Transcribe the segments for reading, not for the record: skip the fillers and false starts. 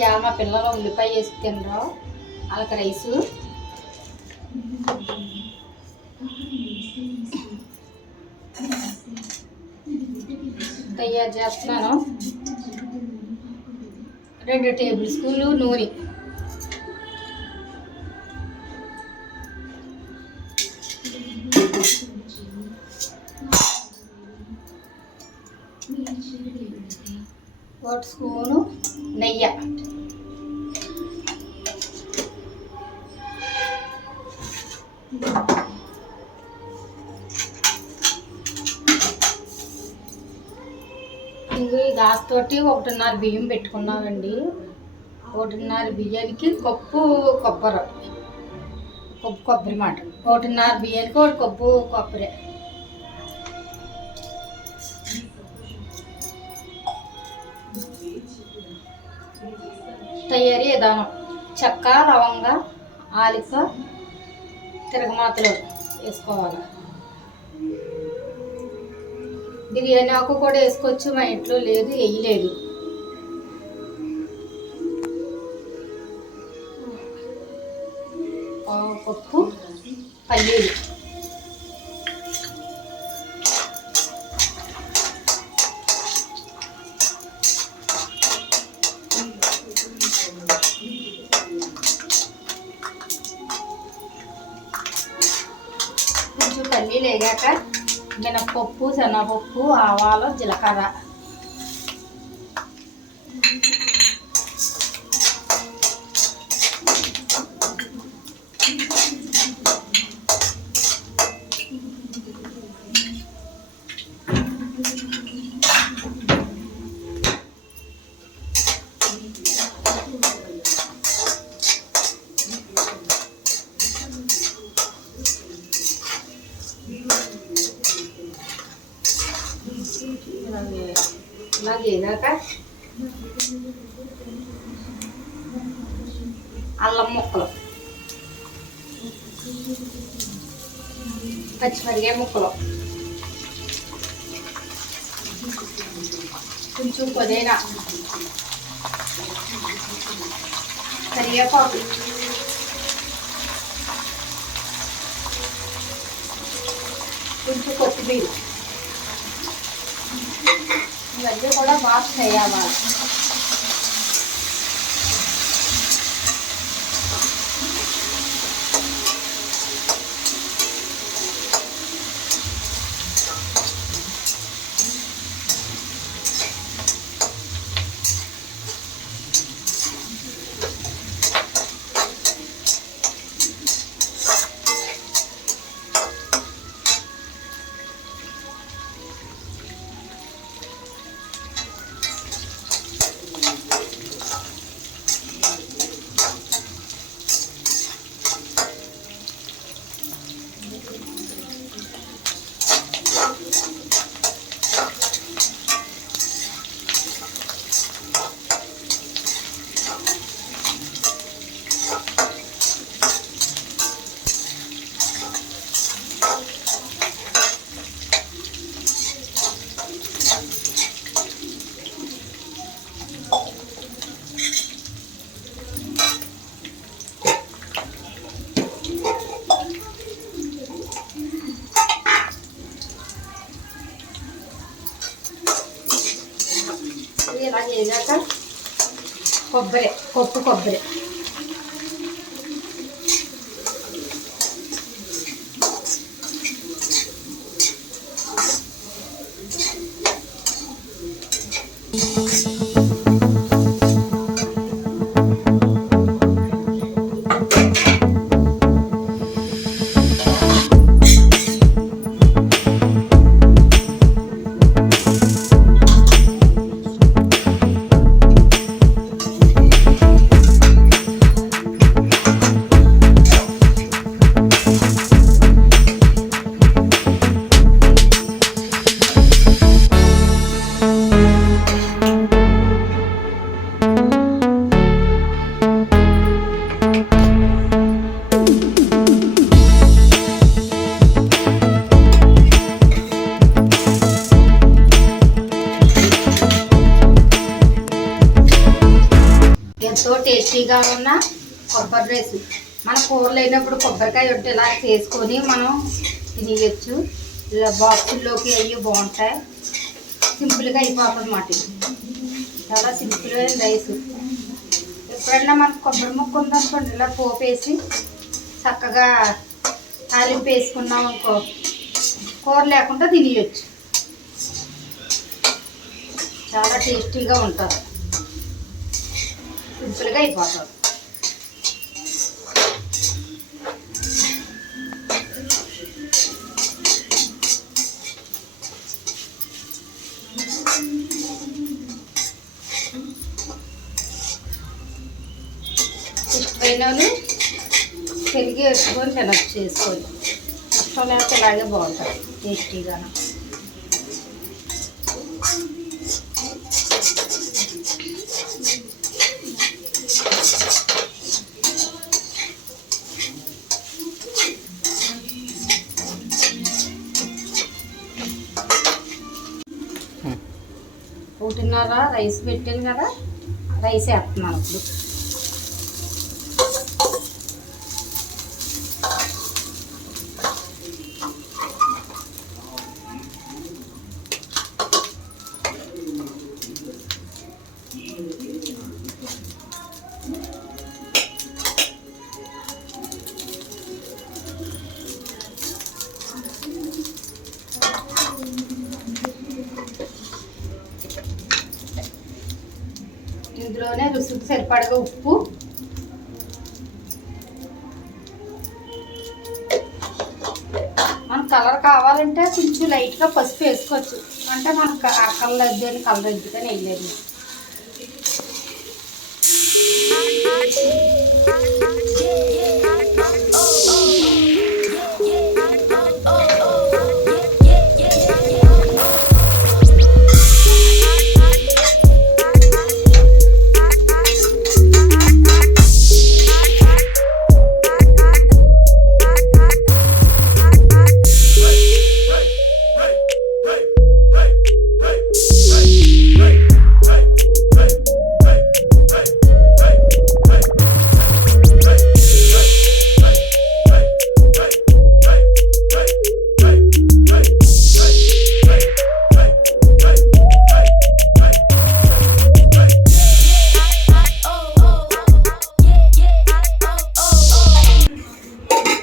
ఇవాళ మా పిల్లలు ఉల్లిపాయ వేసి తినరు, వాళ్ళకి రైసు. తయారు చేస్తున్నాను. 2 టేబుల్ స్పూన్లు నూనె, ఒక స్పూను నెయ్యి, ఇంకో గ్యాస్ తోటి 1.5 బియ్యం పెట్టుకున్నామండి. 1.5 బియ్యానికి కప్పు కొబ్బరి మాట. 1.5 బియ్యానికి 1 కప్పు కొబ్బరి. తయారీ విధానం: చెక్క, లవంగ, ఆలిక, తిరగమాతలు వేసుకోవాలి. బిర్యానీ ఆకు కూడా వేసుకోవచ్చు, మా ఇంట్లో లేదు, వేయలేదు. పప్పు, పల్లీలు, కొంచెం పల్లీలు వేగాక మినప్పప్పు, శనగపప్పు, ఆవాలు, జీలకర్ర, ఇలా వేగాక అల్లం ముక్కలు, పచ్చిమిరపకాయ ముక్కలు, కొంచెం పుదీనా, కరివేపాకు, కొంచెం కొత్తిమీర, ఇవన్నీ కూడా బాగా చేయాలి. ఇలా చేసాక కొబ్బరి టేస్టీగా ఉన్న కొబ్బరి రైస్. మన కూరలు అయినప్పుడు కొబ్బరికాయ ఉంటే ఇలా చేసుకొని మనం తినేయచ్చు. ఇలా బాక్సుల్లోకి అయ్యి బాగుంటాయి. సింపుల్గా అయిపోతుంది అన్నమాట. చాలా సింపుల్ అయిన రైస్. ఎప్పుడన్నా మనకు కొబ్బరి ముక్క ఉందనుకోండి, ఇలా పోపు వేసి చక్కగా తాలింపు వేసుకున్నాం అనుకో, కూర లేకుండా తినేయచ్చు. చాలా టేస్టీగా ఉంటుంది, సింపుల్గా అయిపోతుంది. ఇష్టమైన వాళ్ళు పెరిగి వేసుకొని తినచ్చు, చేసుకొని. ఇష్టం లేకపోతే ఇలాగే బాగుంటుంది టేస్టీగా. ఒకటిన్నర రైస్ పెట్టాను కదా, రైస్ వేస్తున్నాను ఇప్పుడు. ఇందులోనే రుచికి సరిపడగా ఉప్పు, మనకు కలర్ కావాలంటే కొంచెం లైట్గా పసుపు వేసుకోవచ్చు. అంటే మనకు ఆ కలర్ వద్దని కలర్ ఎందుకని వెళ్ళలేదు.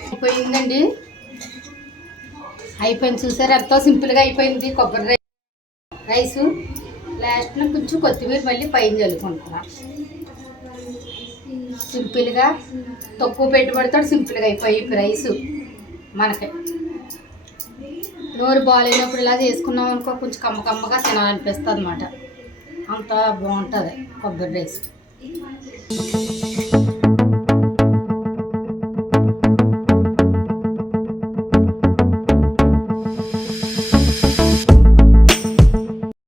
అయిపోయిందండి, అయిపోయింది. చూసారు ఎంతో సింపుల్గా అయిపోయింది కొబ్బరి రైసు. లాస్ట్న కొంచెం కొత్తిమీర మళ్ళీ పైన చల్లుకుంటున్నా. సింపుల్గా తక్కువ పెట్టుబడితో సింపుల్గా అయిపోయింది రైసు. మనకి నోరు బాగాలేనప్పుడు ఇలా చేసుకున్నాం అనుకో, కొంచెం కమ్మగా తినాలనిపిస్తుంది అన్నమాట. అంత బాగుంటుంది కొబ్బరి రైస్.